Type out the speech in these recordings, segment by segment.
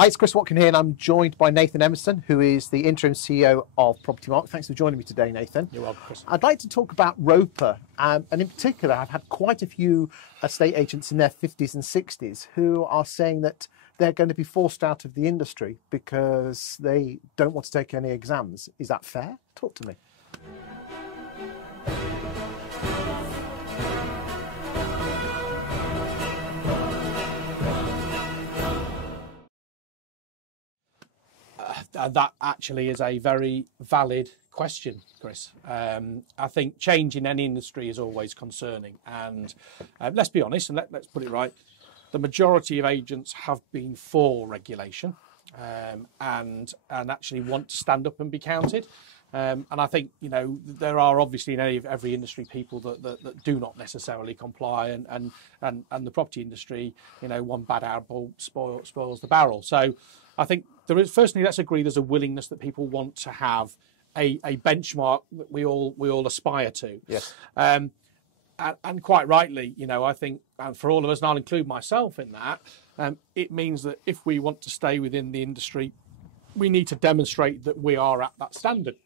Hi, it's Chris Watkin here, and I'm joined by Nathan Emerson, who is the interim CEO of Propertymark. Thanks for joining me today, Nathan. You're welcome, Chris. I'd like to talk about ROPA, and in particular, I've had quite a few estate agents in their 50s and 60s who are saying that they're going to be forced out of the industry because they don't want to take any exams. Is that fair? Talk to me. That actually is a very valid question, Chris. I think change in any industry is always concerning, and let's be honest, and let's put it right, the majority of agents have been for regulation and actually want to stand up and be counted. And I think, you know, there are obviously in every industry people that do not necessarily comply, and the property industry, you know, one bad apple spoils the barrel. So I think there is, firstly, let's agree there's a willingness that people want to have a benchmark that we all aspire to. Yes. And quite rightly, you know, I think, and for all of us, and I'll include myself in that, it means that if we want to stay within the industry, we need to demonstrate that we are at that standard.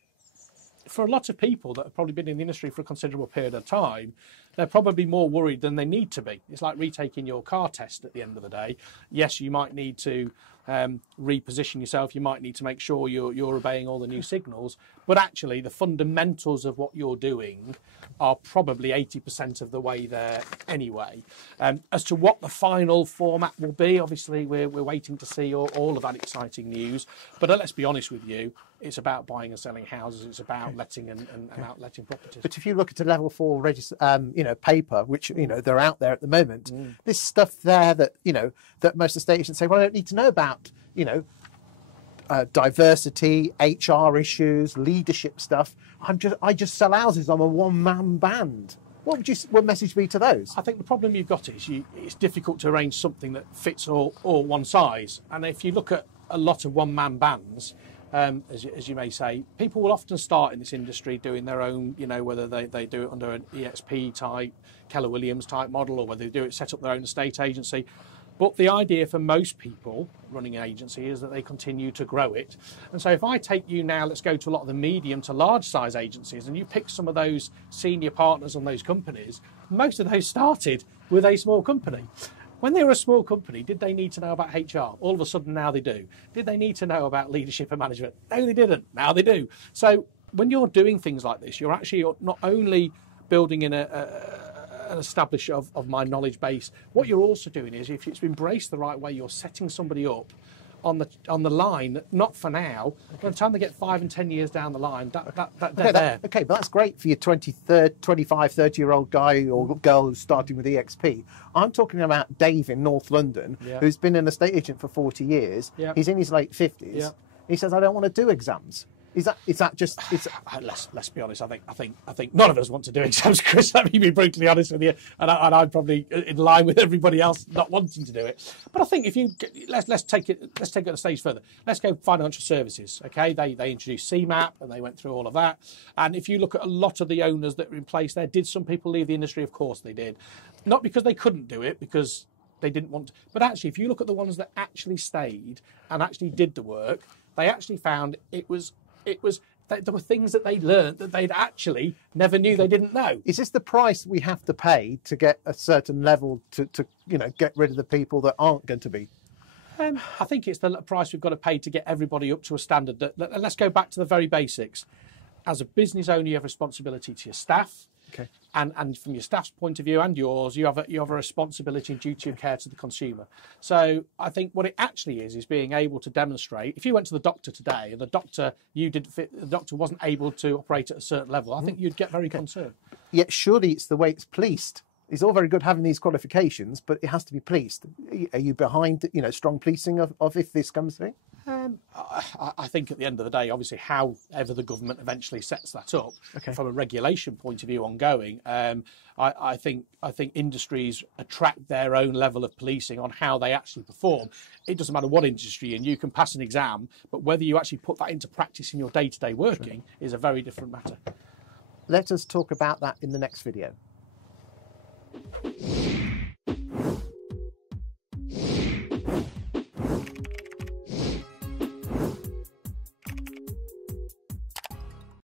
For a lot of people that have probably been in the industry for a considerable period of time, they're probably more worried than they need to be. It's like retaking your car test at the end of the day. Yes, you might need to reposition yourself. You might need to make sure you're obeying all the new signals. But actually, the fundamentals of what you're doing are probably 80% of the way there anyway. As to what the final format will be, obviously, we're waiting to see all of that exciting news. But let's be honest with you, it's about buying and selling houses. It's about letting and outletting properties. But if you look at a level 4 paper, which, you know, they're out there at the moment, this stuff there that, you know, that most estate agents say, well, I don't need to know about, you know, diversity, HR issues, leadership stuff. I just sell houses. I'm a one-man band. What message be to those? I think the problem you've got is it's difficult to arrange something that fits all one size. And if you look at a lot of one-man bands, as you may say, people will often start in this industry doing their own, you know, whether they do it under an EXP type, Keller Williams type model, or whether they do it, set up their own estate agency. But the idea for most people running an agency is that they continue to grow it. And so if I take you now, let's go to a lot of the medium to large size agencies, and you pick some of those senior partners on those companies, most of those started with a small company. When they were a small company, did they need to know about HR? All of a sudden now they do. Did they need to know about leadership and management? No, they didn't. Now they do. So when you're doing things like this, you're actually not only building in an establish of my knowledge base, what you're also doing is, if it's embraced the right way, you're setting somebody up on the line, not for now. By the time they get 5 and 10 years down the line, they're there. Okay, but that's great for your 25, 30-year-old guy or girl who's starting with EXP. I'm talking about Dave in North London, who's been an estate agent for 40 years. Yeah. He's in his late 50s. Yeah. He says, I don't want to do exams. Is that just? Let's be honest. I think none of us want to do exams, Chris. Let me be brutally honest with you, and I'm probably in line with everybody else not wanting to do it. But I think if you let's take it a stage further. Let's go financial services. Okay, they introduced CMAP and they went through all of that. And if you look at a lot of the owners that were in place there, did some people leave the industry? Of course they did, not because they couldn't do it, because they didn't want to. But actually, if you look at the ones that actually stayed and actually did the work, they actually found there were things that they learned that they'd actually never knew they didn't know. Is this the price we have to pay to get a certain level to you know, get rid of the people that aren't going to be? I think it's the price we've got to pay to get everybody up to a standard. Let's go back to the very basics. As a business owner, you have responsibility to your staff. Okay. And from your staff's point of view and yours, you have a responsibility and duty of care to the consumer. So I think what it actually is being able to demonstrate. If you went to the doctor today and the doctor wasn't able to operate at a certain level, I think you'd get very concerned. Yet surely it's the way it's policed. It's all very good having these qualifications, but it has to be policed. Are you behind, you know, strong policing of if this comes through? I think at the end of the day, obviously, however the government eventually sets that up, from a regulation point of view ongoing, I think industries attract their own level of policing on how they actually perform. It doesn't matter what industry you're in, you can pass an exam, but whether you actually put that into practice in your day-to-day working is a very different matter. Let us talk about that in the next video.